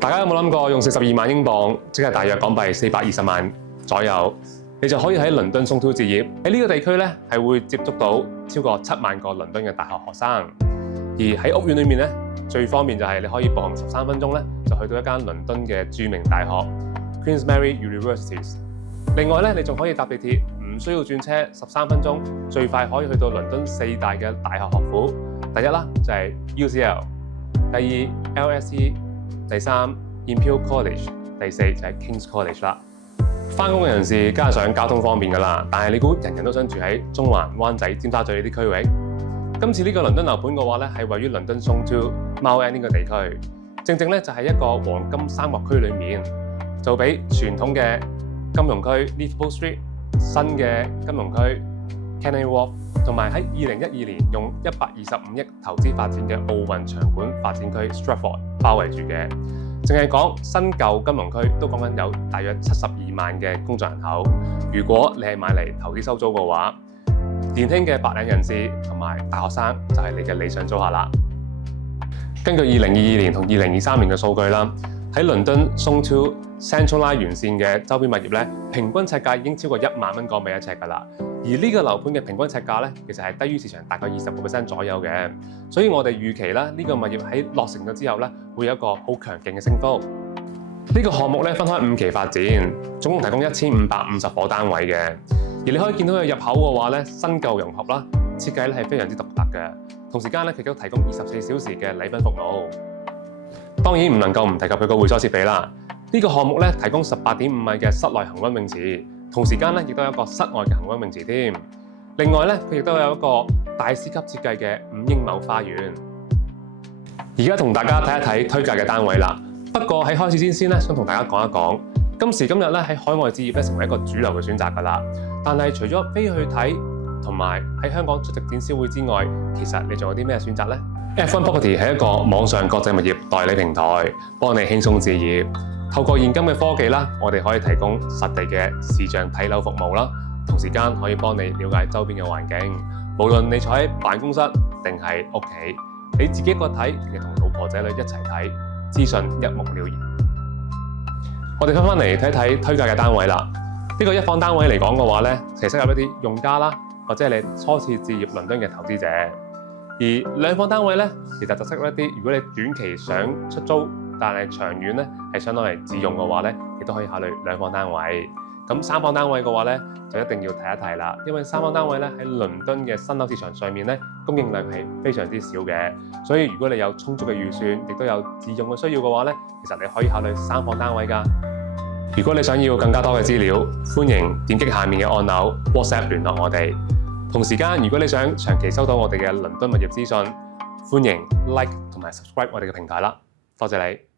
大家有冇諗過用42萬英鎊，即係大約港幣420萬左右，你就可以喺倫敦松 2置業。喺呢個地區咧，係會接觸到超過7萬個倫敦嘅大學學生。而喺屋苑裏面咧，最方便就係你可以步行13分鐘咧，就去到一間倫敦嘅著名大學 Queen Mary University。另外咧，你仲可以搭地鐵，唔需要轉車，13分鐘，最快可以去到倫敦4大嘅大學學府。第一啦就係 UCL， 第二 LSE， 第三 Imperial College， 第四就係 King's College 啦。返工嘅人士加上交通方便㗎啦，但係你估人人都想住喺中環、灣仔、尖沙咀呢啲區域？今次呢個倫敦樓盤嘅話咧，係位於倫敦松 2 Mile End 呢個地區，正正咧就係一個黃金三角區裏面，就比傳統嘅金融區 Liverpool Street、新嘅金融區 Canary Wharf 同埋喺2012年用125億投資發展嘅奧運場館發展區 Stratford 包圍住嘅。淨係講新舊金融區都講緊有大約72萬嘅工作人口。如果你係買嚟投資收租嘅話，年輕嘅白領人士同埋大學生就係你嘅理想租客啦。根據2022年同2023年嘅數據啦，喺倫敦松 2 Central Line 沿線嘅周邊物業咧，平均尺價已經超過1萬蚊港幣一尺㗎啦。而呢個樓盤嘅平均尺價咧，其實係低於市場大概20% 左右嘅。所以我哋預期啦，呢個物業喺落成咗之後咧，會有一個好強勁嘅升幅。呢個項目咧分開5期發展，總共提供1550伙單位嘅。而你可以見到佢入口嘅話咧，新舊融合啦，設計咧係非常之獨特嘅。同時間咧，佢亦都提供24小時嘅禮賓服務。當然唔能夠唔提及佢個會所設備啦。呢個項目咧提供18.5米嘅室內恆溫泳池，同時間咧亦都有一個室外嘅恆溫泳池添。另外咧，佢亦都有一個大師級設計嘅5英畝花園。而家同大家睇一睇推介嘅單位啦。不過喺開始之前咧，想同大家講一講，今時今日咧喺海外置業咧成為一個主流嘅選擇㗎啦。但係除咗飛去睇同埋喺香港出席展銷會之外，其實你仲有啲咩選擇呢？F1 Property 係一個網上國際物業代理平台，幫你輕鬆置業。透過現今嘅科技啦，我哋可以提供實地嘅視像睇樓服務啦，同時間可以幫你了解周邊嘅環境。無論你坐喺辦公室定係屋企，你自己一個睇定係同老婆仔女一齊睇，資訊一目了然。我哋翻嚟睇睇推介嘅單位啦。呢個一房單位嚟講嘅話咧，其實適合一啲用家啦，或者係你初次置業倫敦嘅投資者。而兩房單位咧，其實就適合一啲如果你短期想出租，但係長遠咧係相當嚟自用嘅話咧，亦都可以考慮兩房單位。咁三房單位嘅話咧，就一定要睇一睇啦，因為三房單位咧喺倫敦嘅新樓市場上面咧，供應量係非常之少嘅。所以如果你有充足嘅預算，亦都有自用嘅需要嘅話咧，其實你可以考慮三房單位㗎。如果你想要更加多嘅資料，歡迎點擊下面嘅按鈕 WhatsApp 聯絡我哋。同時間，如果你想長期收到我哋嘅倫敦物業資訊，歡迎 Like 同埋 Subscribe 我哋嘅平台啦。多謝你。